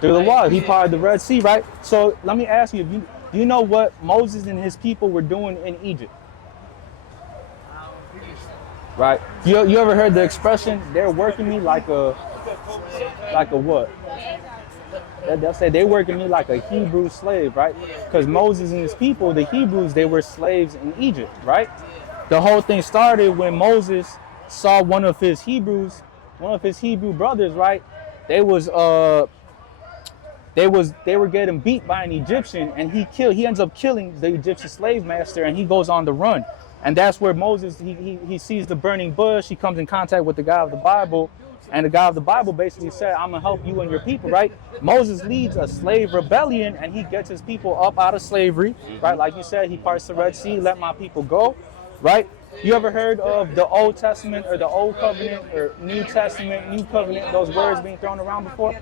Through the water. He parted the Red Sea, right? So let me ask you, do you know what Moses and his people were doing in Egypt? Right? You ever heard the expression, they're working me like a what? They'll say they're working me like a Hebrew slave, right? Because Moses and his people, the Hebrews, they were slaves in Egypt, right? The whole thing started when Moses saw one of his Hebrew brothers, right? They were getting beat by an Egyptian, and he ends up killing the Egyptian slave master, and he goes on the run. And that's where Moses, he sees the burning bush, he comes in contact with the guy of the Bible, and the guy of the Bible basically said, I'm gonna help you and your people, right? Moses leads a slave rebellion, and he gets his people up out of slavery, right? Like you said, he parts the Red Sea, let my people go, right? You ever heard of the Old Testament or the Old Covenant or New Testament, New Covenant, those words being thrown around before?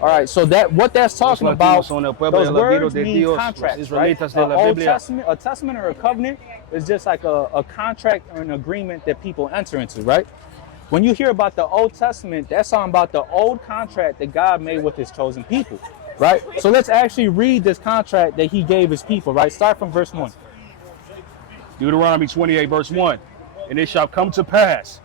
All right, so what that's talking about, those words mean contracts, right? Old Testament, a testament or a covenant is just like a contract or an agreement that people enter into, right? When you hear about the Old Testament, that's talking about the old contract that God made with his chosen people, right? So let's actually read this contract that he gave his people, right? Start from verse 1. Deuteronomy 28, verse 1. And it shall come to pass,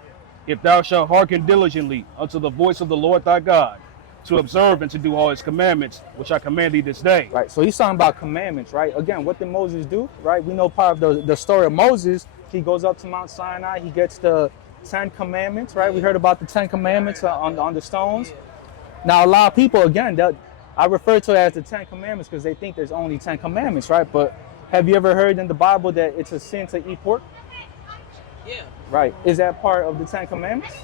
if thou shalt hearken diligently unto the voice of the Lord thy God, to observe and to do all his commandments, which I command thee this day. Right, so he's talking about commandments, right? Again, what did Moses do, right? We know part of the story of Moses. He goes up to Mount Sinai, he gets the 10 commandments, right? We heard about the 10 commandments on the stones. Now, a lot of people, again, I refer to it as the 10 commandments because they think there's only 10 commandments, right? But have you ever heard in the Bible that it's a sin to eat pork? Yeah. Right. Is that part of the 10 commandments?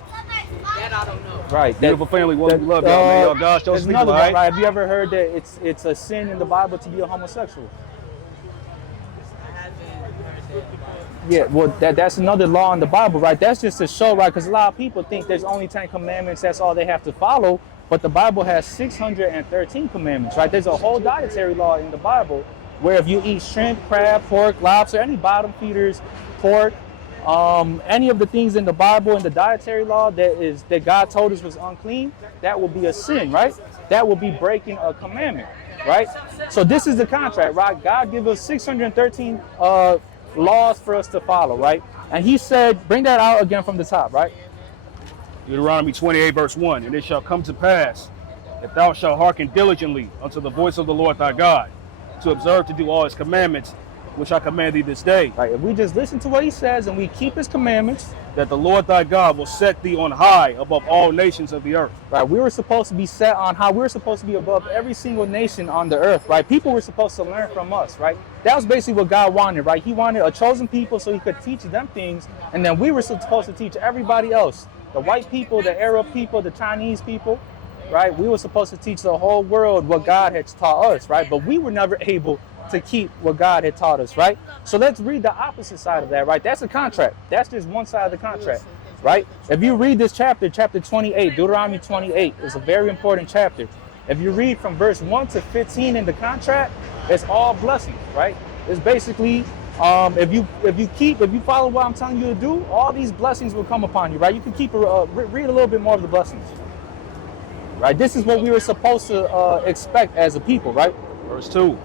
That I don't know. Right. Beautiful family, one we love y'all, man. Y'all God's chosen people, another one, right? right? Have you ever heard that it's a sin in the Bible to be a homosexual? I haven't heard that. Yeah, well, that's another law in the Bible, right? That's just to show, right? Because a lot of people think there's only 10 commandments, that's all they have to follow. But the Bible has 613 commandments, right? There's a whole dietary law in the Bible where if you eat shrimp, crab, pork, lobster, any bottom feeders, pork, any of the things in the Bible and the dietary law that God told us was unclean, that will be a sin, right? That will be breaking a commandment, right? So this is the contract, right? God gives us 613 laws for us to follow, right? And he said, bring that out again from the top, right? Deuteronomy 28, verse 1. And it shall come to pass, if thou shalt hearken diligently unto the voice of the Lord thy God, to observe to do all his commandments, which I command thee this day. Right. If we just listen to what he says and we keep his commandments, that the Lord thy God will set thee on high above all nations of the earth. Right. We were supposed to be set on high. We were supposed to be above every single nation on the earth, right? People were supposed to learn from us, right? That was basically what God wanted, right? He wanted a chosen people so he could teach them things, and then we were supposed to teach everybody else. The white people, the Arab people, the Chinese people, right? We were supposed to teach the whole world what God had taught us, right? But we were never able to keep what God had taught us, right? So let's read the opposite side of that, right? That's a contract. That's just one side of the contract, right? If you read this chapter 28, Deuteronomy 28, is a very important chapter. If you read from verse 1 to 15 in the contract, it's all blessings, right? It's basically, if you follow what I'm telling you to do, all these blessings will come upon you, right? You can read a little bit more of the blessings, right? This is what we were supposed to expect as a people, right? Verse 2.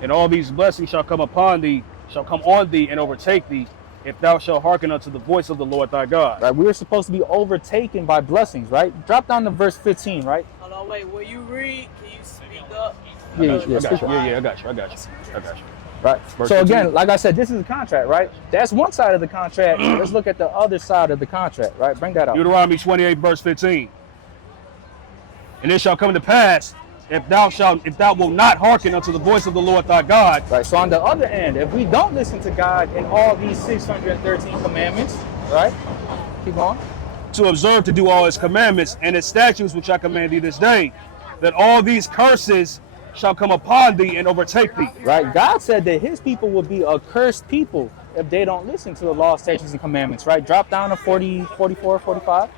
And all these blessings shall come on thee and overtake thee, if thou shalt hearken unto the voice of the Lord thy God. Right, we were supposed to be overtaken by blessings, right? Drop down to verse 15, right? Hold on, wait. Will you read? Can you speak up? I got you. Right. Verse so 15. again, like I said, this is a contract, right? That's one side of the contract. Let's look at the other side of the contract, right? Bring that up. Deuteronomy 28, verse 15. And it shall come to pass, if thou wilt not hearken unto the voice of the Lord thy God. Right. So on the other end, if we don't listen to God in all these 613 commandments, right? Keep going. To observe to do all his commandments and his statutes which I command thee this day, that all these curses shall come upon thee and overtake thee. Right. God said that his people will be a cursed people if they don't listen to the law, statutes, and commandments, right? Drop down to 40, 44, 45.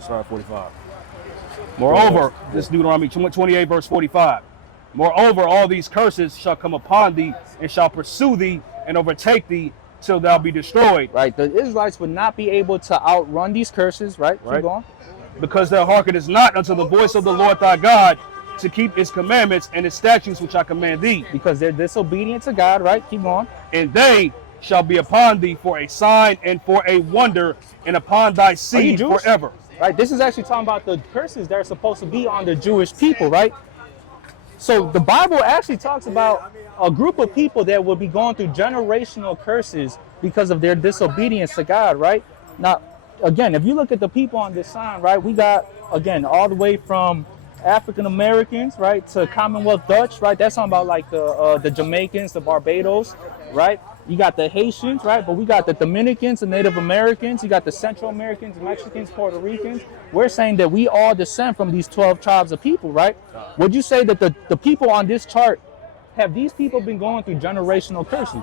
Sorry, 45. Moreover, this Deuteronomy 28, verse 45. Moreover, all these curses shall come upon thee and shall pursue thee and overtake thee till thou be destroyed. Right. The Israelites would not be able to outrun these curses, right? Keep going. because thou hearkenest not unto the voice of the Lord thy God, to keep his commandments and his statutes which I command thee. Because they're disobedient to God, right? Keep going. And they shall be upon thee for a sign and for a wonder, and upon thy seed Jews? forever. Right? This is actually talking about the curses that are supposed to be on the Jewish people, right? So the Bible actually talks about a group of people that will be going through generational curses because of their disobedience to God, right? Now, again, if you look at the people on this sign, right, we got, again, all the way from African Americans, right, to Commonwealth Dutch, right? That's talking about like the Jamaicans, the Barbados, right? You got the Haitians, right? But we got the Dominicans, the Native Americans. You got the Central Americans, Mexicans, Puerto Ricans. We're saying that we all descend from these 12 tribes of people, right? Would you say that the people on this chart, have these people been going through generational curses?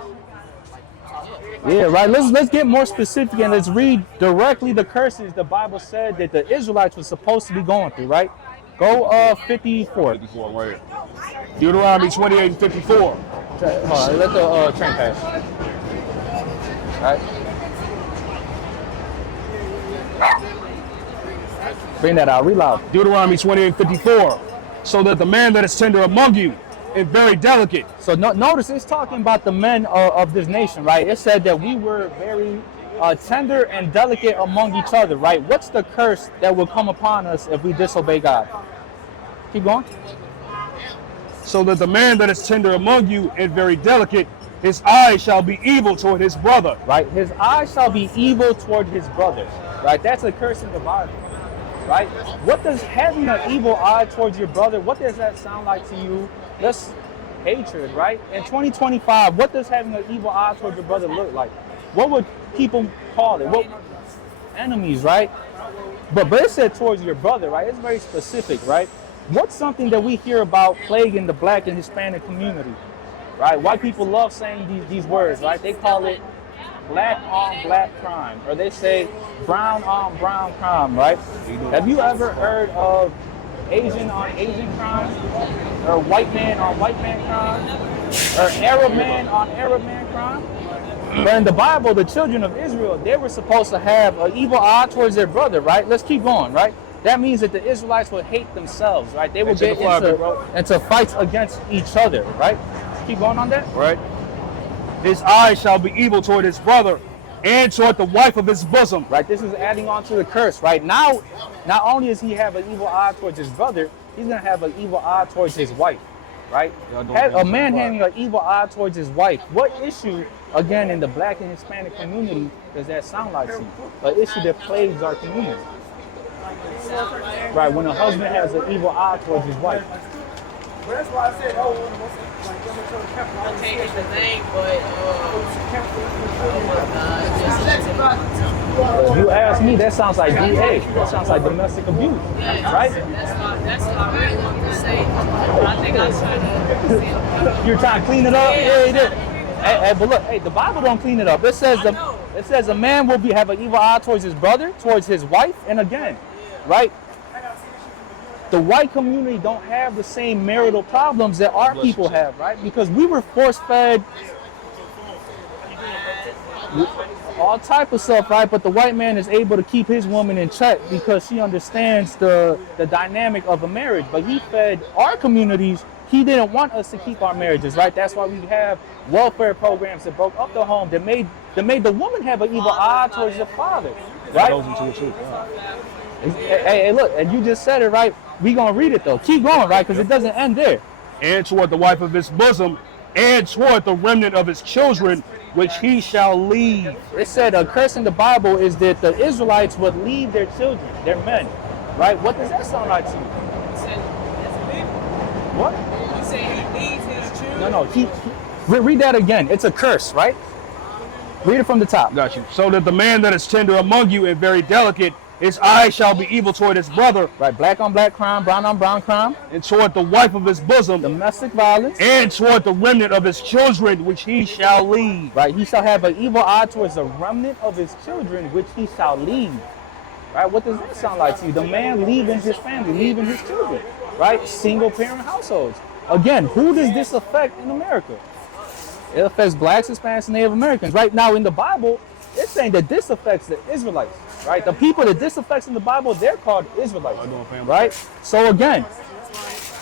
Yeah, right. Let's get more specific and let's read directly the curses the Bible said that the Israelites were supposed to be going through, right? Go 54. 54, right here. Deuteronomy 28 and 54. Let the train pass. Right. Bring that out. Read loud. Deuteronomy 28 and 54. So that the man that is tender among you and very delicate. So notice it's talking about the men of this nation, right? It said that we were very tender and delicate among each other, right? What's the curse that will come upon us if we disobey God? Keep going. So that the man that is tender among you and very delicate, his eye shall be evil toward his brother. Right? His eye shall be evil toward his brother. Right? That's a curse in the Bible. Right? What does having an evil eye towards your brother, what does that sound like to you? That's hatred, right? In 2025, what does having an evil eye towards your brother look like? What would people call it? What enemies, right? But it said towards your brother, right? It's very specific, right? What's something that we hear about plaguing the Black and Hispanic community, right? White people love saying these words, right? They call it black on black crime, or they say brown on brown crime, right? Have you ever heard of Asian on Asian crime, or white man on white man crime, or Arab man on Arab man crime? But in the Bible, the children of Israel, they were supposed to have an evil eye towards their brother, right? Let's keep going, right? That means that the Israelites would hate themselves, right? They would get into fights against each other, right? Keep going on that. Right. His eye shall be evil toward his brother and toward the wife of his bosom. Right. This is adding on to the curse, right? Now, not only does he have an evil eye towards his brother, he's going to have an evil eye towards his wife, right? A man having an evil eye towards his wife. What issue, again, in the Black and Hispanic community does that sound like to you? An issue that plagues our community. Right, when a husband has an evil eye towards his wife. That's why I said, Okay, it's the name, but If you ask me, that sounds like DA. That sounds like domestic abuse, right? That's what I really wanted to say. I think I should. You're trying to clean it up? Yeah, you did. Hey, but look, hey, the Bible don't clean it up. It says a man will have an evil eye towards his brother, towards his wife, and again, right? The white community don't have the same marital problems that our people have, right? Because we were force-fed all type of stuff, right? But the white man is able to keep his woman in check because she understands the dynamic of a marriage. But he fed our communities. He didn't want us to keep our marriages, right? That's why we have welfare programs that broke up the home, that made the woman have an evil eye towards the father, right? Hey, look, and you just said it, right? We gonna read it though. Keep going, right? Because it doesn't end there. And toward the wife of his bosom, and toward the remnant of his children, which he shall leave. It said a curse in the Bible is that the Israelites would leave their children, their men, right? What does that sound like to you? What? You say he needs his children? No. Read that again. It's a curse, right? Read it from the top. Got you. So that the man that is tender among you and very delicate, his eye shall be evil toward his brother. Right, black on black crime, brown on brown crime. And toward the wife of his bosom. Domestic violence. And toward the remnant of his children, which he shall leave. Right, he shall have an evil eye towards the remnant of his children, which he shall leave. Right, what does that sound like to you? The man leaving his family, leaving his children. Right, single parent households. Again, who does this affect in America? It affects blacks, Hispanics, and Native Americans. Right now in the Bible, it's saying that this affects the Israelites. right? The people that this affects in the Bible, they're called Israelites, How you doing, family? right? So again,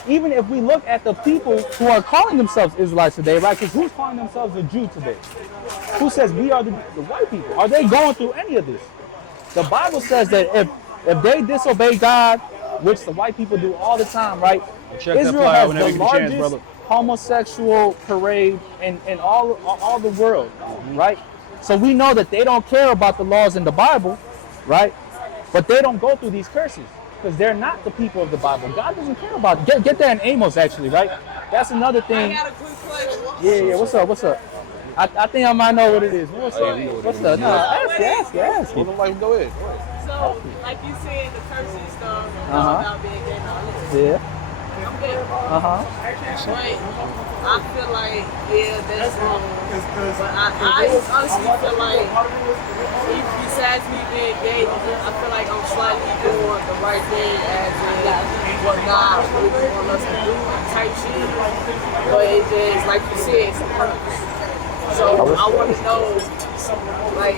even if we look at the people who are calling themselves Israelites today, right? Because who's calling themselves a Jew today? Who says we are the white people? Are they going through any of this? The Bible says that if they disobey God, which the white people do all the time, right? Check that Israel fly out has whenever the you get a chance, largest brother. homosexual parade in all the world, right? So we know that they don't care about the laws in the Bible, right? But they don't go through these curses because they're not the people of the Bible. God doesn't care about it. Get that in Amos, actually, right? That's another I thing. got a quick question. Yeah. What's up? I think I might know what it is. What's up? What's up? No, ask it. Go ahead. So, like you said, the curse and stuff about being gay and all this. Yeah. I'm gay. Uh-huh. But I feel like, yeah, that's wrong. But I honestly feel like, besides me being gay, I feel like I'm slightly doing the right thing as in what God really wants us to do type shit. But it's just, like you said, it's a purpose. So I want to know, like,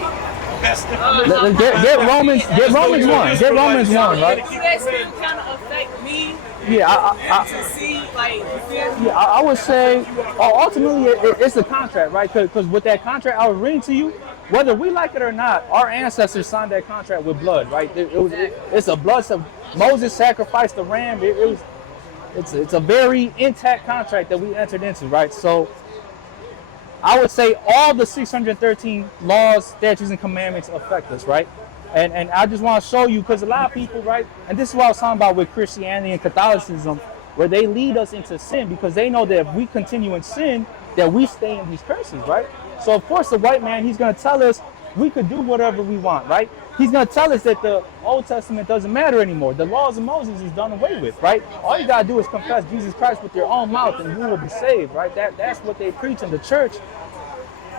Get Romans 1. Get Romans 1, right? do that still kind of affect me? Yeah, To see, like, you feel me? Yeah, I would say ultimately it's a contract, right? Because with that contract I was reading to you, whether we like it or not, our ancestors signed that contract with blood, right? It's a blood. Moses sacrificed the ram. It's a very intact contract that we entered into, right? So I would say all the 613 laws, statutes, and commandments affect us, right? And I just want to show you, because a lot of people, right, and this is what I was talking about with Christianity and Catholicism, where they lead us into sin because they know that if we continue in sin, that we stay in these curses, right? So of course the white man, he's going to tell us we could do whatever we want, right? He's going to tell us that the Old Testament doesn't matter anymore. The laws of Moses is done away with, right? All you got to do is confess Jesus Christ with your own mouth and you will be saved, right? That's what they preach in the church.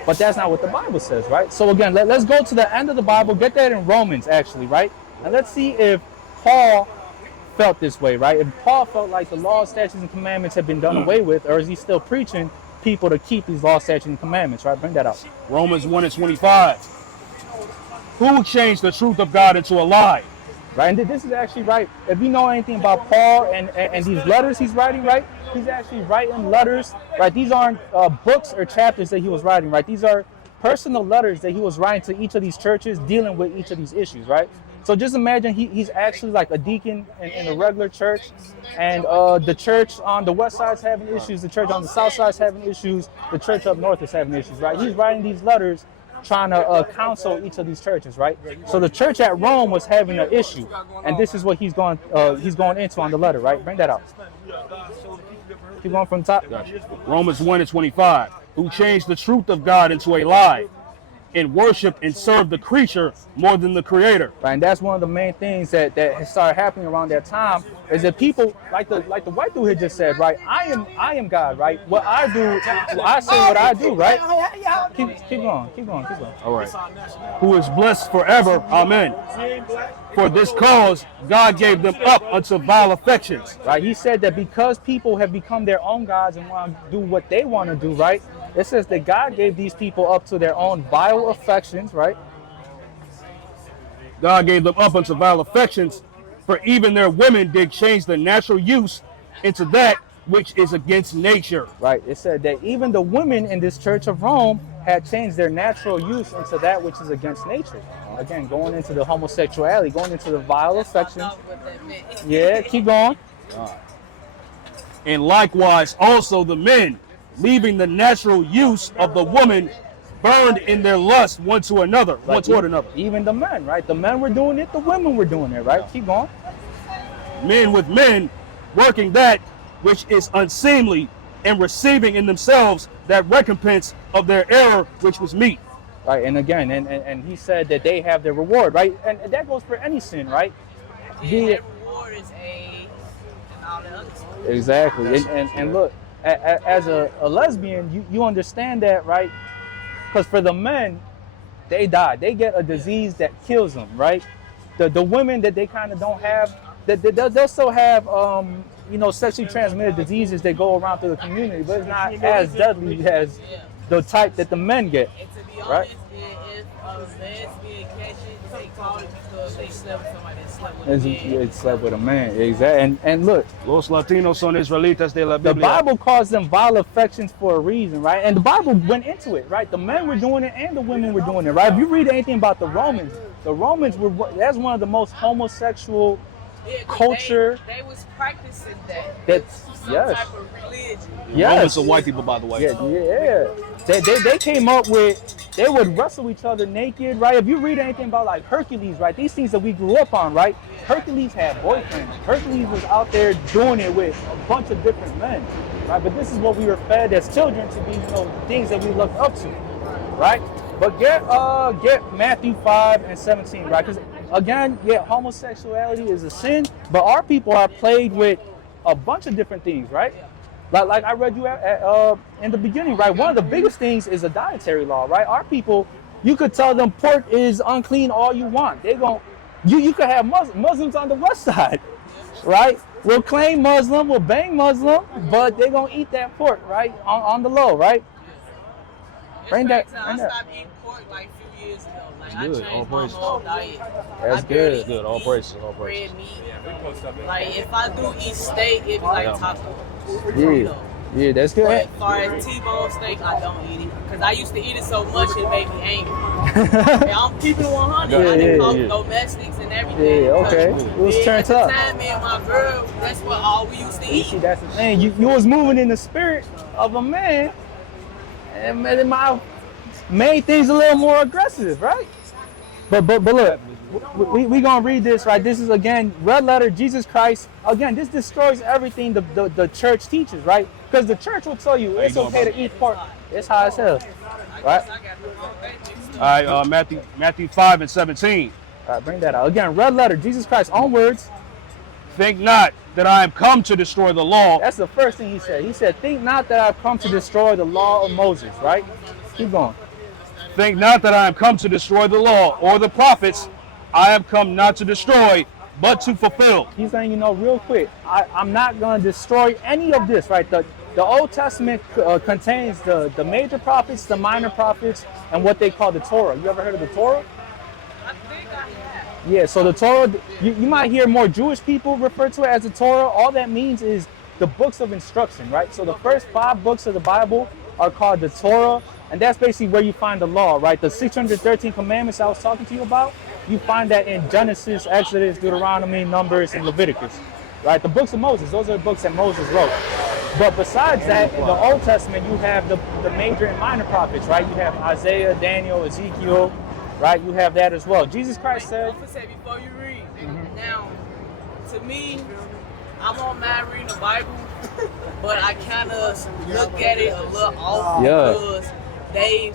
But that's not what the Bible says, right? So again, let's go to the end of the Bible, get that in Romans actually, right? And let's see if Paul felt this way, right? If Paul felt like the laws, statutes, and commandments have been done away with, or is he still preaching people to keep these laws, statutes, and commandments, right? Bring that out. Romans 1:25. Who changed the truth of God into a lie? Right, and this is actually right. If you know anything about Paul and these letters he's writing, right? He's actually writing letters, right? These aren't books or chapters that he was writing, right? These are personal letters that he was writing to each of these churches, dealing with each of these issues, right? So just imagine he's actually like a deacon in a regular church, and the church on the west side is having issues, the church on the south side is having issues, the church up north is having issues, right? He's writing these letters trying to counsel each of these churches, right? So the church at Rome was having an issue, and this is what he's going into on the letter, right? Bring that out. Keep going from the top. Romans 1:25. Who changed the truth of God into a lie, and worship and serve the creature more than the creator. Right, and that's one of the main things that has started happening around that time is that people like the white dude had just said, right? I am God, right? What I do, I say what I do, right? Keep going. All right. Who is blessed forever. Amen. For this cause, God gave them up unto vile affections. Right, he said that because people have become their own gods and want to do what they want to do, right? It says that God gave these people up to their own vile affections, right? God gave them up unto vile affections, for even their women did change the natural use into that which is against nature. Right, it said that even the women in this church of Rome had changed their natural use into that which is against nature. Again, going into the homosexuality, going into the vile affections. Yeah, keep going. And likewise also the men, leaving the natural use of the woman, burned in their lust one toward another. Even the men, right? The men were doing it, the women were doing it, right? Keep going. Men with men, working that which is unseemly, and receiving in themselves that recompense of their error which was meet. Right, and again, and he said that they have their reward, right? And that goes for any sin, right? Their reward is and all that other stuff. Exactly, and look, as a lesbian, you understand that, right? Because for the men, they die. They get a disease that kills them, right? The women that they kind of don't have, they'll still have, sexually transmitted diseases that go around through the community, but it's not as deadly as the type that the men get. And to be Right. honest, if a lesbian catch it, they call it because they slept with somebody that slept with It's, a man. it's slept with a man, exactly. And look, Los Latinos son israelitas de la the Biblia. Bible calls them vile affections for a reason, right? And the Bible went into it, right? The men were doing it and the women were doing it, right? If you read anything about the Romans were, that's one of the most homosexual Yeah, 'cause culture. They was practicing that. That's Some yes. type of religion. Yes. Romans are white people, by the way. Yeah. They came up with, they would wrestle each other naked, right? If you read anything about like Hercules, right? These things that we grew up on, right? Hercules had boyfriends. Hercules was out there doing it with a bunch of different men, right? But this is what we were fed as children to be, things that we looked up to, right? But get Matthew 5:17, right? Because again, homosexuality is a sin, but our people are plagued with a bunch of different things, right? Like I read you in the beginning, right? One of the biggest things is a dietary law, right? Our people, you could tell them pork is unclean all you want. You could have Muslims on the west side, right? We'll claim Muslim, we'll bang Muslim, but they're gonna eat that pork, right? On the low, right? I Bring stopped that. eating pork like a few years ago. Like Good. I All changed my praises. whole diet. That's I barely good. Good. All eat praises. All praises. red meat. Like if I do eat steak, it's like tacos. Yeah, that's But good. as far as T-bone steak, I don't eat it because I used to eat it so much it made me angry. And I'm keeping it 100. I didn't call domestics and everything. Yeah, okay. because It was at turned the up. time, me and my girl, that's what all we used to You eat. see, that's the thing. You was moving in the spirit of a man, and made things a little more aggressive, right? But look, we gonna read this, right? This is again red letter Jesus Christ. Again, this destroys everything the church teaches, right? Because the church will tell you it's okay to eat pork. It's high as hell, right? All right, Matthew 5:17. All right, bring that out again. Red letter Jesus Christ. On words. Think not that I am come to destroy the law. That's the first thing he said. He said, "Think not that I've come to destroy the law of Moses." Right? Keep going. Think not that I am come to destroy the law or the prophets. I am come not to destroy, but to fulfill. He's saying, real quick, I'm not going to destroy any of this, right? The Old Testament contains the major prophets, the minor prophets, and what they call the Torah. You ever heard of the Torah? I think I have. Yeah, so the Torah, you might hear more Jewish people refer to it as the Torah. All that means is the books of instruction, right? So the first 5 books of the Bible are called the Torah, and that's basically where you find the law, right? The 613 commandments I was talking to you about, you find that in Genesis, Exodus, Deuteronomy, Numbers, and Leviticus, right? The books of Moses, those are the books that Moses wrote. But besides that, in the Old Testament, you have the major and minor prophets, right? You have Isaiah, Daniel, Ezekiel, right? You have that as well. Jesus Christ said, I'm gonna say before you read. Now, to me, I'm on mad reading the Bible, but I kind of look at it a little off because I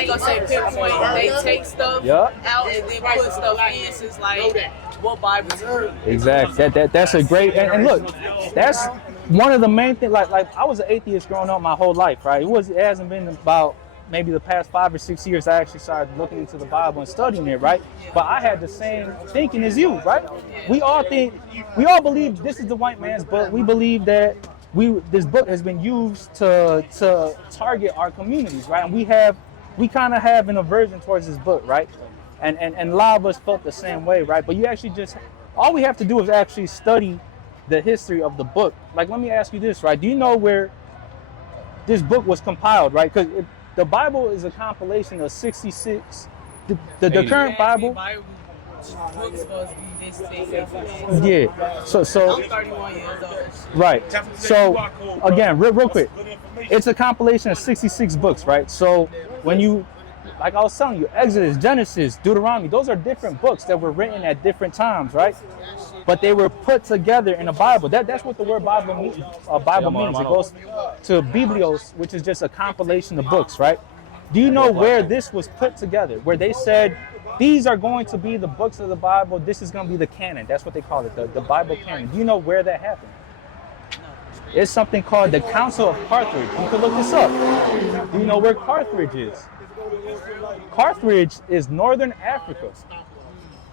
ain't gonna say pinpoint, they take stuff out and then put stuff in. So it's like, what Bible is it? exactly. That's a great, and look, that's one of the main things. Like I was an atheist growing up my whole life, right? It hasn't been about maybe the past 5 or 6 years I actually started looking into the Bible and studying it, right? But I had the same thinking as you, right? We all believe this is the white man's book. We believe that this book has been used to target our communities, right? And we kind of have an aversion towards this book, right? And a lot of us felt the same way, right? But you actually all we have to do is actually study the history of the book. Like, let me ask you this, right? Do you know where this book was compiled, right? Because the Bible is a compilation of 66. The current Bible. Book's supposed to be this thing. Yeah. So. I'm 31 years old. Right. So again, real quick, it's a compilation of 66 books, right? So when like I was telling you, Exodus, Genesis, Deuteronomy, those are different books that were written at different times, right? But they were put together in a Bible. That's what the word Bible means. It goes to Biblios, which is just a compilation of books, right? Do you know where this was put together? Where they said, these are going to be the books of the Bible. This is going to be the canon. That's what they call it, the Bible canon. Do you know where that happened? It's something called the Council of Carthage. You can look this up. Do you know where Carthage is? Carthage is northern Africa.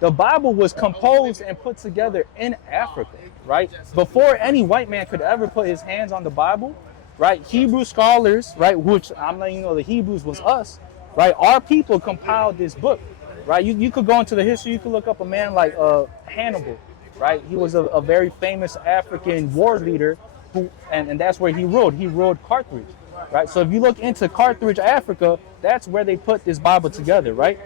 The Bible was composed and put together in Africa, right? Before any white man could ever put his hands on the Bible, right? Hebrew scholars, right? Which I'm letting you know the Hebrews was us, right? Our people compiled this book, right? You could go into the history. You could look up a man like Hannibal, right? He was a very famous African war leader who, and that's where he ruled. He ruled Carthage, right? So if you look into Carthage, Africa, that's where they put this Bible together, right?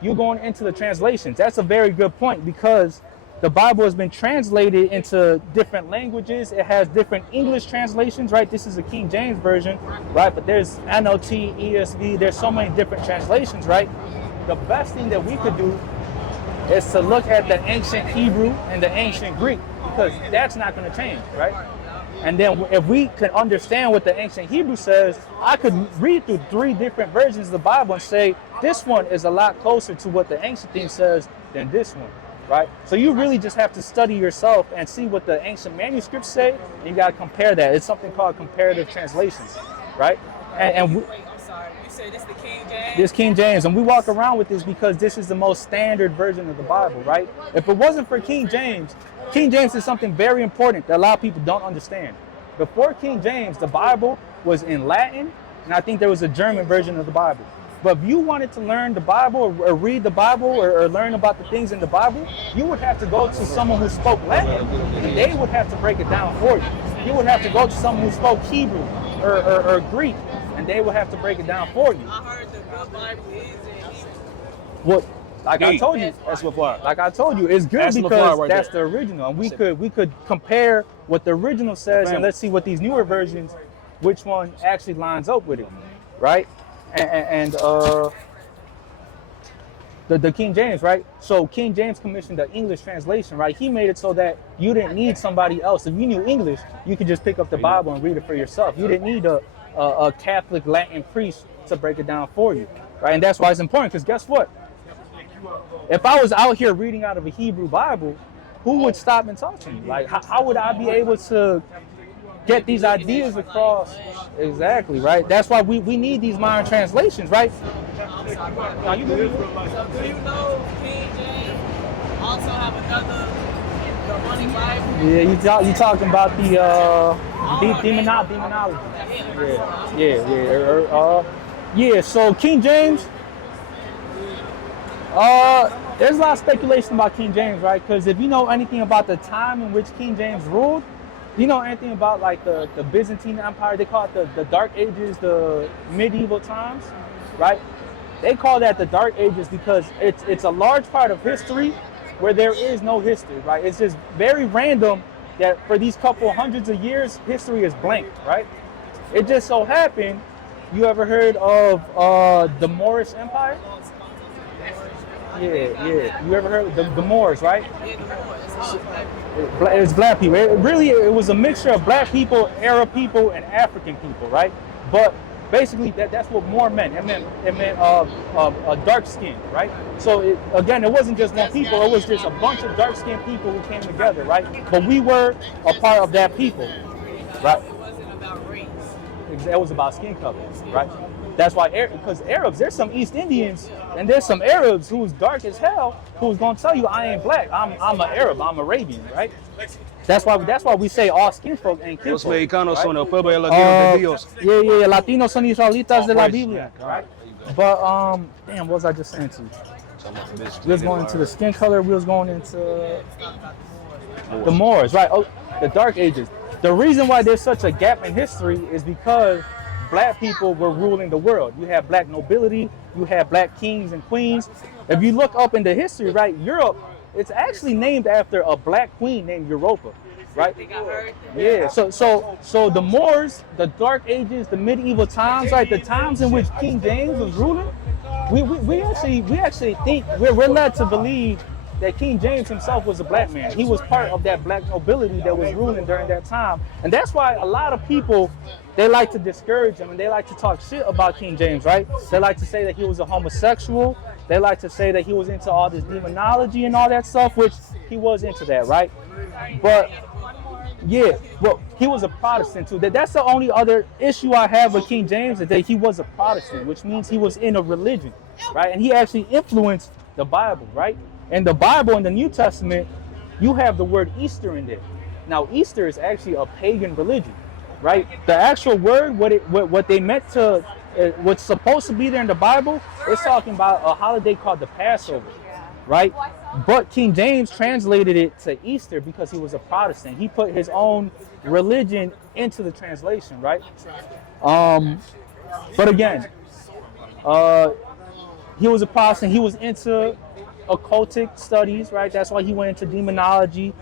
You're going into the translations. That's a very good point because the Bible has been translated into different languages. It has different English translations, right? This is a King James version, right? But there's NLT, ESV, there's so many different translations, right? The best thing that we could do is to look at the ancient Hebrew and the ancient Greek because that's not going to change, right? And then if we can understand what the ancient Hebrew says, I could read through 3 different versions of the Bible and say, this one is a lot closer to what the ancient thing says than this one, right? So you really just have to study yourself and see what the ancient manuscripts say, and you got to compare that. It's something called comparative translations, right? And Wait, I'm sorry. You said this the King James? this King James, and we walk around with this because this is the most standard version of the Bible, right? If it wasn't for King James is something very important that a lot of people don't understand. Before King James, the Bible was in Latin, and I think there was a German version of the Bible. But if you wanted to learn the Bible or read the Bible or learn about the things in the Bible, you would have to go to someone who spoke Latin, and they would have to break it down for you. You would have to go to someone who spoke Hebrew or Greek, and they would have to break it down for you. I heard the good Bible is in Hebrew. What? Like I told you, That's LaFleur. like I told you, it's good That's because LaFleur right that's there. the original, and we could compare what the original says, and let's see what these newer versions, which one actually lines up with it, right? And the King James, right? So King James commissioned the English translation, right? He made it so that you didn't need somebody else. If you knew English, you could just pick up the Bible and read it for yourself. You didn't need a Catholic Latin priest to break it down for you, right? And that's why it's important, because guess what? If I was out here reading out of a Hebrew Bible, who would stop and talk to me? Like, how would I be able to get these ideas across? Exactly, right? That's why we need these modern translations, right? Now, you So do you know King James also have another, the Money Bible? Yeah, you talking about the demonology. Yeah. So King James, there's a lot of speculation about King James, right? Because if you know anything about the time in which King James ruled, you know anything about like the Byzantine Empire, they call it the Dark Ages, the medieval times, right? They call that the Dark Ages because it's a large part of history where there is no history, right? It's just very random that for these couple hundreds of years, history is blank, right? It just so happened, you ever heard of the Moorish Empire? Yeah. You ever heard of the Moors, right? Yeah, the Lord. It's all black. It was black people. It was a mixture of black people, Arab people, and African people, right? But basically, that's what Moor meant. It meant a dark skin, right? So again, it wasn't just one people. It was just a bunch of dark skinned people who came together, right? But we were a part of that people, right? It wasn't about race. It was about skin color, right? That's why, because Arabs, there's some East Indians and there's some Arabs who's dark as hell who's gonna tell you I ain't black. I'm an Arab. I'm Arabian, right? That's why we say all skin folk ain't kin Los folk, mexicanos right? son el pueblo elegido de Dios. Yeah. Latinos son israelitas de la Right. Biblia, right? But damn, what was I just saying to you? We was going into the skin color. We was going into the Moors, right? Oh, the Dark Ages. The reason why there's such a gap in history is because black people were ruling the world. You had black nobility, you had black kings and queens. If you look up into history, right, Europe, it's actually named after a black queen named Europa, right? I think I heard that. Yeah, so the Moors, the Dark Ages, the medieval times, right, the times in which King James was ruling, we actually think we're led to believe that King James himself was a black man. He was part of that black nobility that was ruling during that time. And that's why a lot of people, they like to discourage him and they like to talk shit about King James, right? They like to say that he was a homosexual. They like to say that he was into all this demonology and all that stuff, which he was into that, right? But yeah, well, he was a Protestant too. That's the only other issue I have with King James, is that he was a Protestant, which means he was in a religion, right? And he actually influenced the Bible, right? In the Bible, in the New Testament, you have the word Easter in there. Now, Easter is actually a pagan religion. right? The actual word, what they meant to, what's supposed to be there in the Bible, it's talking about a holiday called the Passover, right? But King James translated it to Easter because he was a Protestant. He put his own religion into the translation, right? But again, he was a Protestant. He was into occultic studies, right? That's why he went into demonology.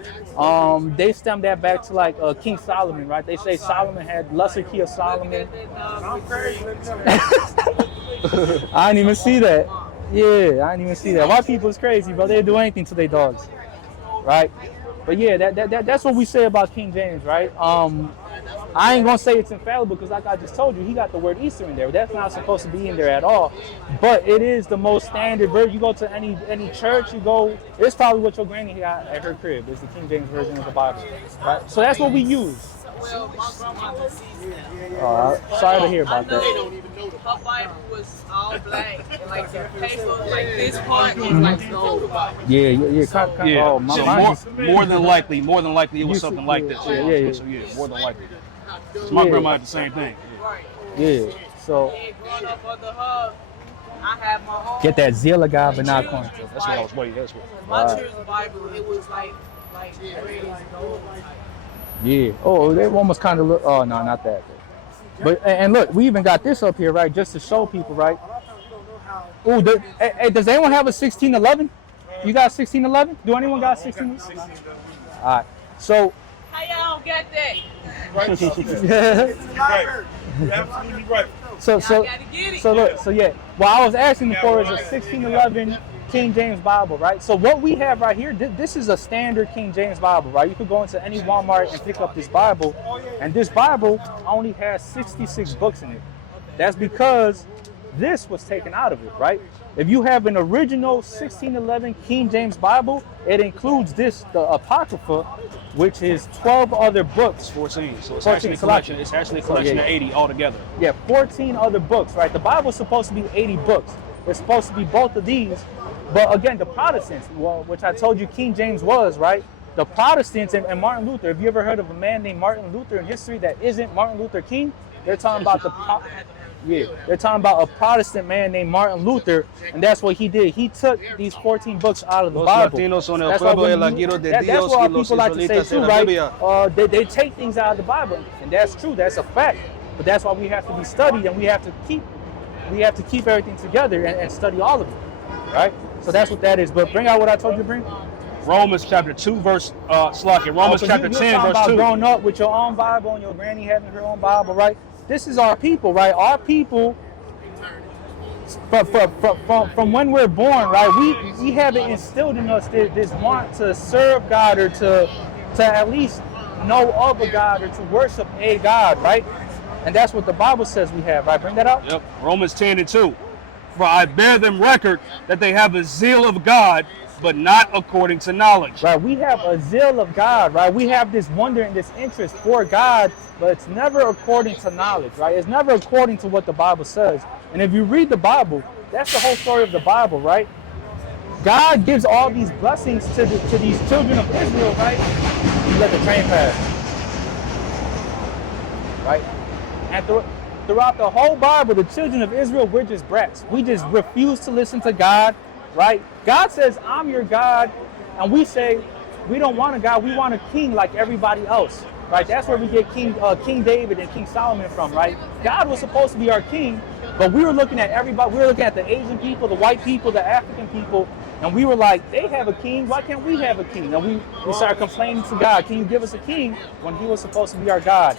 They stem that back to like King Solomon, right? They say Solomon had lesser key of Solomon. I'm crazy. I didn't even see that. Yeah, I didn't even see that. White people is crazy, bro. They do anything to their dogs, right? But yeah, that's what we say about King James, right? I ain't gonna say it's infallible because, like I just told you, he got the word Easter in there. That's not supposed to be in there at all. But it is the most standard version. You go to any church, you go. It's probably what your granny got at her crib. It's the King James version of the Bible, right? So that's what we use. Well, my grandmother sees that. Sorry to hear about that. Her Bible was all black, and like the paper, like this part was like gold. Yeah. Oh, So more than likely, it was something like this. Yeah. So yeah, more than likely. So my grandma had the same thing. Right. Yeah. So And growing up under her, I had my own. get that zeal of God, but not corn. That's what I was waiting. That's what. My children's Bible, it was like red gold. Yeah. Oh, they almost kind of look. Oh no, not that. But and look, we even got this up here, right, just to show people, right? Oh, hey, does anyone have a 1611? You got 1611? Do anyone got 1611? All right. So. How y'all get that? Right. You're absolutely right. So Gotta get it. look, so yeah. What I was asking for is a 1611 King James Bible, right? So what we have right here, this is a standard King James Bible, right? You could go into any Walmart and pick up this Bible, and this Bible only has 66 books in it. That's because this was taken out of it, right? If you have an original 1611 King James Bible, it includes the Apocrypha, which is 12 other books. 14. So it's 14, actually a collection. It's actually a collection of 80 altogether. Yeah, 14 other books, right? The Bible's supposed to be 80 books. It's supposed to be both of these. But again, the Protestants, well, which I told you King James was, right? The Protestants and Martin Luther, have you ever heard of a man named Martin Luther in history that isn't Martin Luther King? They're talking about they're talking about a Protestant man named Martin Luther, and that's what he did. He took these 14 books out of the Bible. That's what our people like to say too, right? They take things out of the Bible, and that's true. That's a fact. But that's why we have to be studied, and we have to keep everything together and study all of it, right? So that's what that is. But bring out what I told you to bring. Romans chapter 2 verse Romans chapter 10 verse 2. Growing up with your own Bible and your granny having her own Bible, right? This is our people, right? Our people, from when we're born, right? We have it instilled in us this want to serve God or to at least know of a God or to worship a God, right? And that's what the Bible says we have, right? Bring that out. Yep. Romans 10 and 2. For I bear them record that they have a zeal of God, but not according to knowledge. Right, we have a zeal of God, right? We have this wonder and this interest for God, but it's never according to knowledge, right? It's never according to what the Bible says. And if you read the Bible, that's the whole story of the Bible, right? God gives all these blessings to these children of Israel, right? You let the train pass, right? And throughout the whole Bible, the children of Israel, we're just brats. We just refuse to listen to God, right? God says, I'm your God, and we say, we don't want a God, we want a king like everybody else, right? That's where we get King David and King Solomon from, right? God was supposed to be our king, but we were looking at everybody, we were looking at the Asian people, the white people, the African people, and we were like, they have a king, why can't we have a king? And we started complaining to God, can you give us a king when he was supposed to be our God?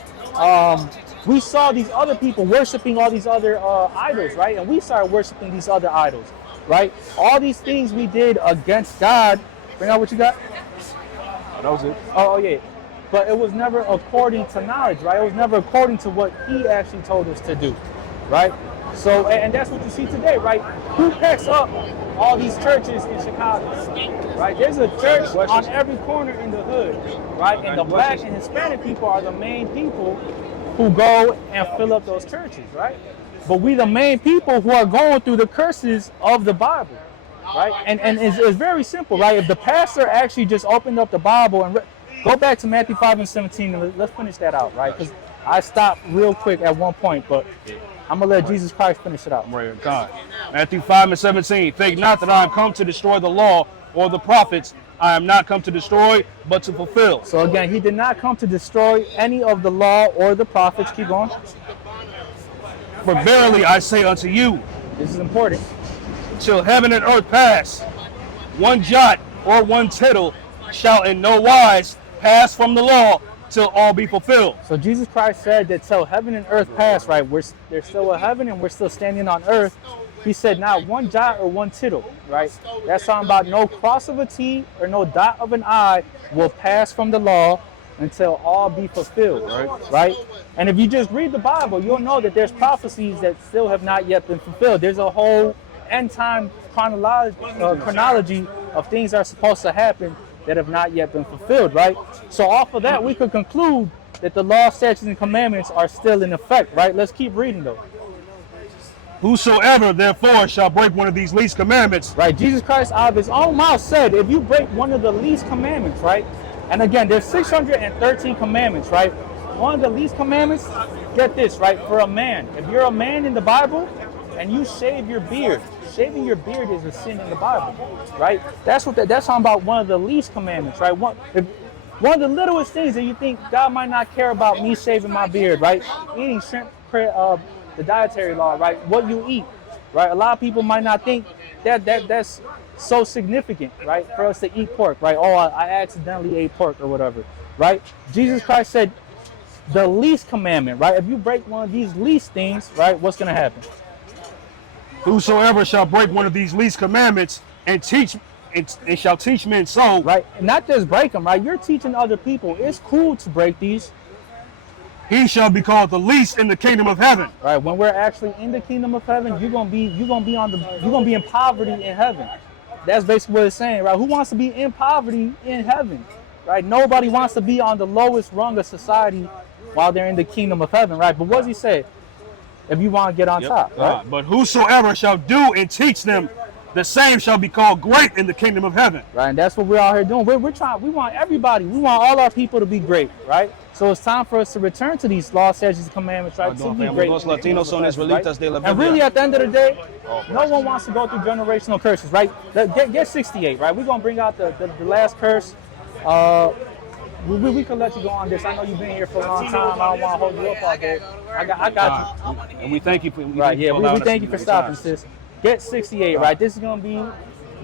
We saw these other people worshiping all these other idols, right? And we started worshiping these other idols, right? All these things we did against God. Bring out what you got. That was it. Oh yeah. But it was never according to knowledge, right? It was never according to what he actually told us to do, right? So, and that's what you see today, right? Who packs up all these churches in Chicago, right? There's a church on every corner in the hood, right? And the black and Hispanic people are the main people who go and fill up those churches, right? But we the main people who are going through the curses of the Bible, right? And it's very simple, right? If the pastor actually just opened up the Bible and go back to Matthew 5 and 17, and let's finish that out, right? Because I stopped real quick at one point, but I'm gonna let Jesus Christ finish it out. Right, God. Matthew 5:17. Think not that I am come to destroy the law or the prophets. I am not come to destroy, but to fulfill. So again, he did not come to destroy any of the law or the prophets. Keep going. For verily I say unto you, This is important. till heaven and earth pass, one jot or one tittle shall in no wise pass from the law till all be fulfilled. So Jesus Christ said that till heaven and earth pass, right? There's still a heaven and we're still standing on earth. He said not one jot or one tittle, right? That's talking about no cross of a T or no dot of an I will pass from the law until all be fulfilled, right? And if you just read the Bible, you'll know that there's prophecies that still have not yet been fulfilled. There's a whole end time chronology of things that are supposed to happen that have not yet been fulfilled, right? So off of that, we could conclude that the law, statutes, and commandments are still in effect, right? Let's keep reading though. Whosoever therefore shall break one of these least commandments, Right, Jesus Christ out of his own mouth said, if you break one of the least commandments, right? And again, there's 613 commandments, right? One of the least commandments, get this, right? For a man, if you're a man in the Bible and you shave your beard, shaving your beard is a sin in the Bible, right? That's talking about one of the least commandments, right? One of the littlest things that you think God might not care about me shaving my beard, right? Eating shrimp, the dietary law, right? What you eat, right? A lot of people might not think that's so significant, right? For us to eat pork, right? Oh, I accidentally ate pork or whatever, right? Jesus Christ said the least commandment, right? If you break one of these least things, right? What's going to happen? whosoever shall break one of these least commandments and teach and shall teach men so, Right? And not just break them, right? You're teaching other people. It's cool to break these. he shall be called the least in the kingdom of heaven. Right, when we're actually in the kingdom of heaven, you're gonna be in poverty in heaven. That's basically what it's saying, right? Who wants to be in poverty in heaven, right? Nobody wants to be on the lowest rung of society while they're in the kingdom of heaven, right? But what does he say? If you want to get on top, right? But whosoever shall do and teach them, the same shall be called great in the kingdom of heaven. Right, and that's what we're out here doing. We want everybody, we want all our people to be great, right? So it's time for us to return to these laws, statutes, and commandments, right? To be great. Los Latinos son israelitas de la And really, Biblia. at the end of the day, no one wants to go through generational curses, right? Get 68, right? We're gonna bring out the last curse. We can let you go on this. I know you've been here for a long time. I don't want to hold you up all day. I got you. And we thank you for Right, yeah, we thank you for stopping, sis. Get 68, right? This is going to be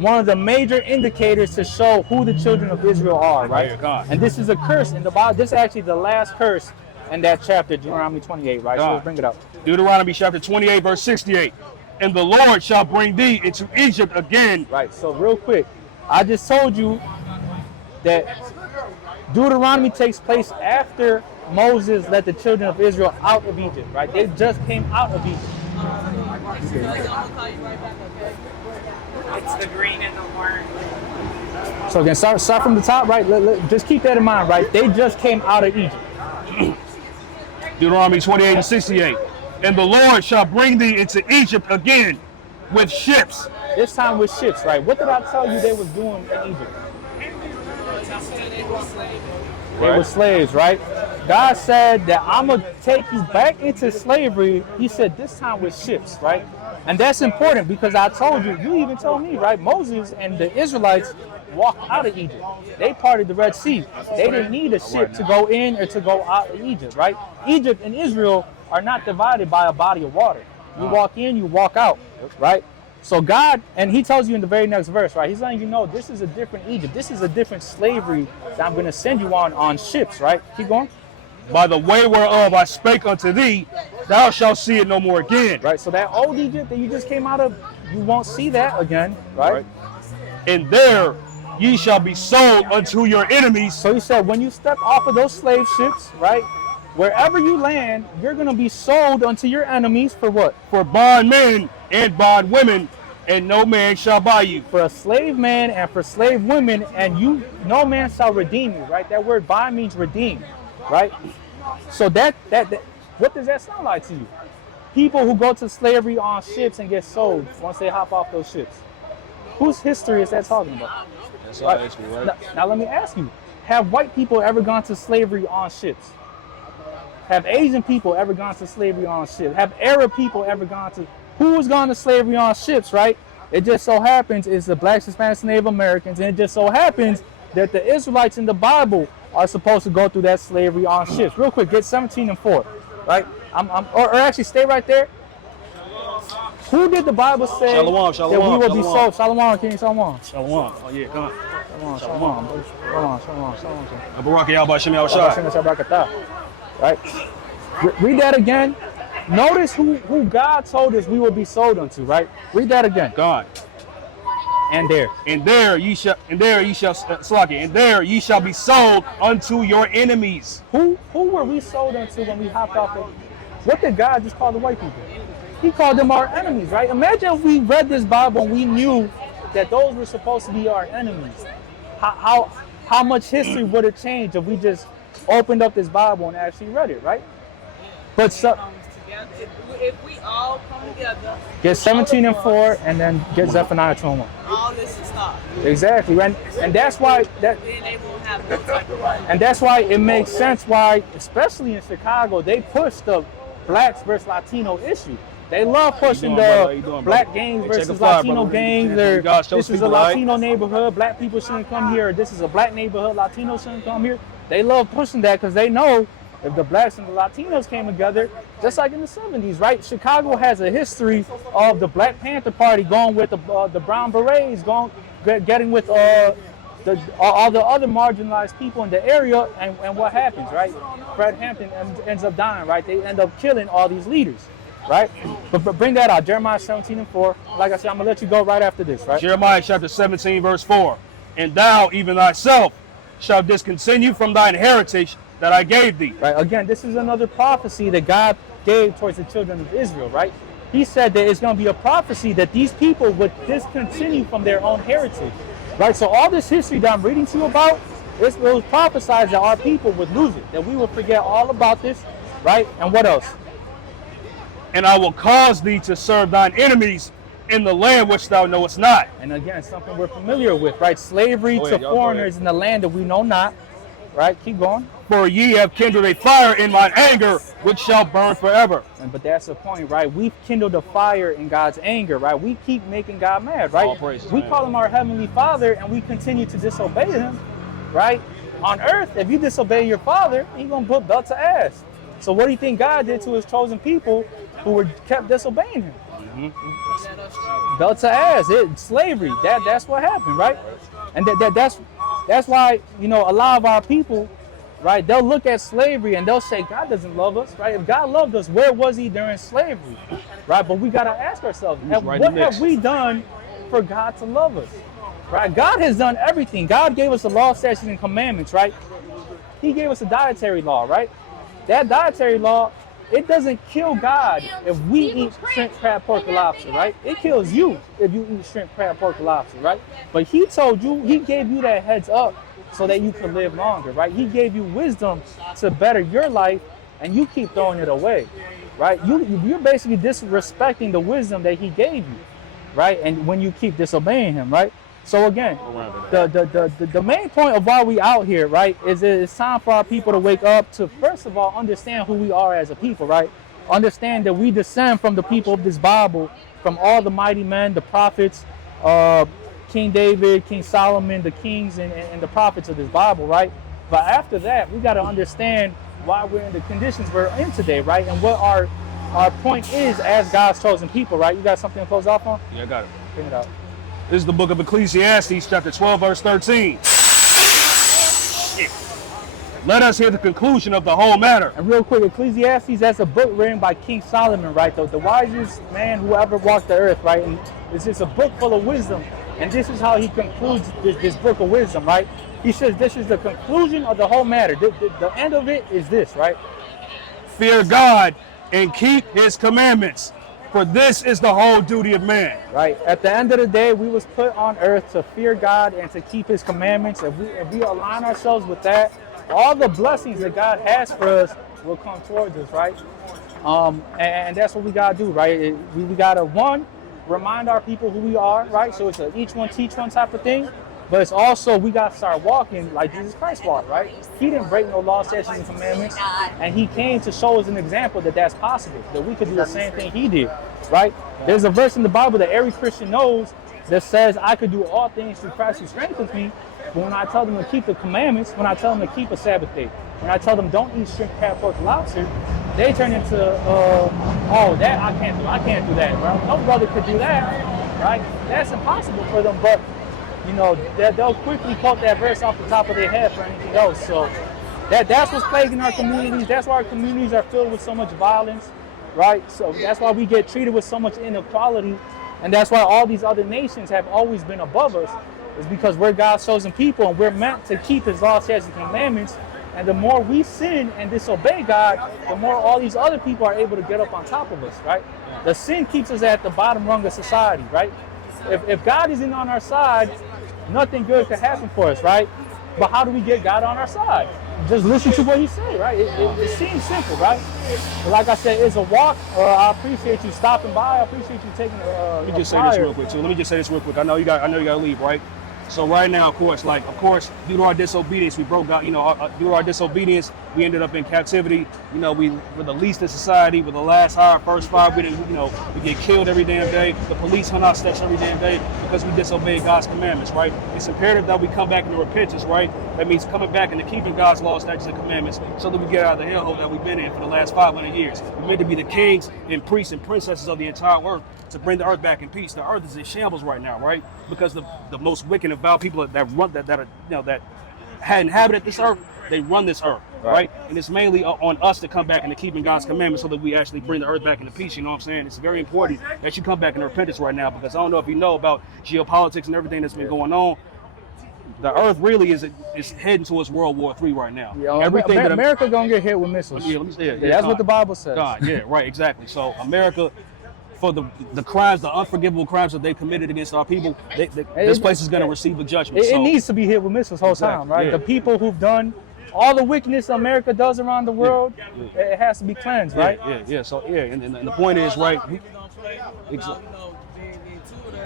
one of the major indicators to show who the children of Israel are, right? And this is a curse in the Bible. This is actually the last curse in that chapter, Deuteronomy 28, right? So let's bring it up. Deuteronomy chapter 28, verse 68. And the Lord shall bring thee into Egypt again. Right, so real quick, I just told you that Deuteronomy takes place after Moses let the children of Israel out of Egypt, right? They just came out of Egypt. It's the green and the orange. So again, start from the top, right? Just keep that in mind, right? They just came out of Egypt. Deuteronomy 28 and 68. And the Lord shall bring thee into Egypt again with ships. This time with ships, right? What did I tell you they was doing in Egypt? They were slaves, right? God said that I'm going to take you back into slavery. He said this time with ships, right? And that's important because I told you, you even told me, right? Moses and the Israelites walked out of Egypt. They parted the Red Sea. They didn't need a ship to go in or to go out of Egypt, right? Egypt and Israel are not divided by a body of water. You walk in, you walk out, right? So God, and he tells you in the very next verse, right? He's letting you know this is a different Egypt. This is a different slavery that I'm going to send you on ships, right? Keep going. By the way whereof I spake unto thee, thou shalt see it no more again. Right, so that old Egypt that you just came out of, you won't see that again, right? And there ye shall be sold unto your enemies. So he said, when you step off of those slave ships, right? Wherever you land, you're going to be sold unto your enemies for what? For bondmen and bondwomen, and no man shall buy you. For a slave man and for slave women, and no man shall redeem you, right? That word buy means redeem, right? So that what does that sound like to you? People who go to slavery on ships and get sold once they hop off those ships. Whose history is that talking about? That's all history, right? Now let me ask you, have white people ever gone to slavery on ships? Have Asian people ever gone to slavery on ships? Have Arab people ever gone to? Who has gone to slavery on ships, right? It just so happens it's the blacks, Hispanics, and Native Americans, and it just so happens that the Israelites in the Bible are supposed to go through that slavery on ships. Real quick, get 17 and 4, right? Or actually stay right there. Who did the Bible say Shalom, that we will be shalom. sold? Shalom, King Shalom. Shalom. Oh yeah, come on. Shalom. Baraka Yahba Shem Yahushua. Right? Read that again. Notice who God told us we will be sold unto, right? Read that again. God. And there. And there ye shall be sold unto your enemies. Who were we sold unto when we hopped off? What did God just call the white people? He called them our enemies, right? Imagine if we read this Bible and we knew that those were supposed to be our enemies. How much history would have changed if we just opened up this Bible and actually read it, right? But if we all come together, get 17 and 4, and then get Zephaniah 21. all this will stop. Exactly, and that's why Then they won't have no type of right. and that's why it makes sense why, especially in Chicago, they push the blacks versus Latino issue. They love pushing the black gangs versus Latino gangs, or this is a Latino neighborhood, black people shouldn't come here, or this is a black neighborhood, Latinos shouldn't come here. They love pushing that because they know if the blacks and the Latinos came together, just like in the 70s, right? Chicago has a history of the Black Panther Party going with the Brown Berets, getting with all the other marginalized people in the area, and what happens, right? Fred Hampton ends up dying, right? They end up killing all these leaders, right? But bring that out, Jeremiah 17 and 4. Like I said, I'm gonna let you go right after this, right? Jeremiah chapter 17, verse 4. And thou, even thyself, shalt discontinue from thine heritage that I gave thee. Right. Again, this is another prophecy that God gave towards the children of Israel, right? He said that it's going to be a prophecy that these people would discontinue from their own heritage, right? So all this history that I'm reading to you about, it was prophesied that our people would lose it, that we would forget all about this, right? And what else? And I will cause thee to serve thine enemies in the land which thou knowest not. And again, something we're familiar with, right? Slavery to foreigners in the land that we know not, right? Keep going. For ye have kindled a fire in mine anger, which shall burn forever. But that's the point, right? We've kindled a fire in God's anger, right? We keep making God mad, right? All praises, we man. call him our heavenly Father, and we continue to disobey him, right? On earth, if you disobey your Father, he's going to put belt to ass. So what do you think God did to his chosen people who were kept disobeying him? Belt to ass, slavery. That's what happened, right? And that's why, you know, a lot of our people, right, they'll look at slavery and they'll say, God doesn't love us, right? If God loved us, where was he during slavery, right? But we got to ask ourselves, what have we done for God to love us, right? God has done everything. God gave us the law, statutes, and commandments, right? He gave us a dietary law, right? That dietary law, it doesn't kill God if we eat shrimp, crab, pork, or lobster, right? It kills you if you eat shrimp, crab, pork, or lobster, right? But he told you, he gave you that heads up so that you could live longer, right? He gave you wisdom to better your life, and you keep throwing it away, right? You're basically disrespecting the wisdom that he gave you, right? And when you keep disobeying him, right? So again, the main point of why we out here, right, is it's time for our people to wake up to, first of all, understand who we are as a people, right? Understand that we descend from the people of this Bible, from all the mighty men, the prophets, King David, King Solomon, the kings and the prophets of this Bible, right? But after that, we got to understand why we're in the conditions we're in today, right? And what our point is as God's chosen people, right? You got something to close off on? Yeah, I got it. Bring it out. This is the book of Ecclesiastes, chapter 12, verse 13. Let us hear the conclusion of the whole matter. And real quick, Ecclesiastes, that's a book written by King Solomon, right? The wisest man who ever walked the earth, right? And it's just a book full of wisdom. And this is how he concludes this book of wisdom, right? He says this is the conclusion of the whole matter. The end of it is this, right? Fear God and keep his commandments, for this is the whole duty of man. Right. At the end of the day, we was put on earth to fear God and to keep his commandments. If we align ourselves with that, all the blessings that God has for us will come towards us, right? And that's what we gotta do, right? We gotta, one, remind our people who we are, right? So it's a each one teach one type of thing. But it's also, we got to start walking like Jesus Christ walked, right? He didn't break no law, statutes, and commandments. And he came to show us an example that that's possible, that we could do the same thing he did, right? There's a verse in the Bible that every Christian knows that says, I could do all things through Christ who strengthens me. But when I tell them to keep the commandments, when I tell them to keep a Sabbath day, when I tell them don't eat shrimp, crab, pork, lobster, they turn into, oh, that I can't do that, bro. No brother could do that, right? That's impossible for them. But you know, they'll quickly quote that verse off the top of their head for anything else. So that's what's plaguing our communities. That's why our communities are filled with so much violence, right? So that's why we get treated with so much inequality. And that's why all these other nations have always been above us, is because we're God's chosen people and we're meant to keep his laws, statutes, and commandments. And the more we sin and disobey God, the more all these other people are able to get up on top of us, right? The sin keeps us at the bottom rung of society, right? If God isn't on our side, nothing good could happen for us, right? But how do we get God on our side? Just listen to what he said, right? It seems simple, right? But like I said, it's a walk. I appreciate you stopping by. I appreciate you taking Let me just say this real quick, too. Let me just say this real quick. I know you got to leave, right? So right now, of course, due to our disobedience, we broke out. You know, due to our disobedience, we ended up in captivity. You know, we were the least in society. We're the last hired, first five. We didn't, we get killed every damn day. The police hunt our steps every damn day because we disobeyed God's commandments, right? It's imperative that we come back into repentance, right? That means coming back into keeping God's laws, statutes, and commandments, so that we get out of the hellhole that we've been in for the last 500 years. We're meant to be the kings and priests and princesses of the entire earth, to bring the earth back in peace. The earth is in shambles right now, right? Because the most wicked and vile people that run that had inhabited this earth, they run this earth, right? And it's mainly on us to come back into keeping God's commandments, so that we actually bring the earth back into peace. You know what I'm saying? It's very important that you come back into repentance right now, because I don't know if you know about geopolitics and everything that's been going on. The earth really is heading towards World War III right now. Yeah, everything America gonna get hit with missiles. That's what the Bible says. God, yeah, right, exactly. So America, for the crimes, the unforgivable crimes that they committed against our people, this place is going to receive a judgment. It needs to be hit with missiles whole time, right? Yeah. The people who've done all the wickedness America does around the world, it has to be cleansed, right? Yeah. So and the point is, right?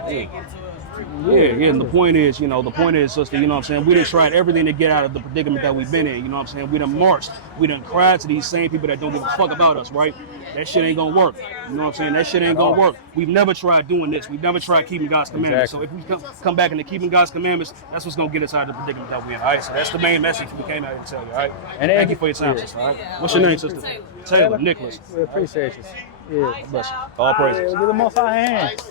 And the point is, sister, you know what I'm saying? We done tried everything to get out of the predicament that we've been in, you know what I'm saying? We done marched, we done cried to these same people that don't give a fuck about us, right? That shit ain't gonna work. You know what I'm saying? That shit ain't gonna work. We've never tried doing this. We've never tried keeping God's commandments. Exactly. So if we come back into keeping God's commandments, that's what's gonna get us out of the predicament that we're in. All right, so that's the main message we came out here to tell you, all right? And thank you for your time, sister, all right? What's your name, sister? Taylor, Nicholas. We appreciate you. Yeah, bless you. All praises. Give the most high hand.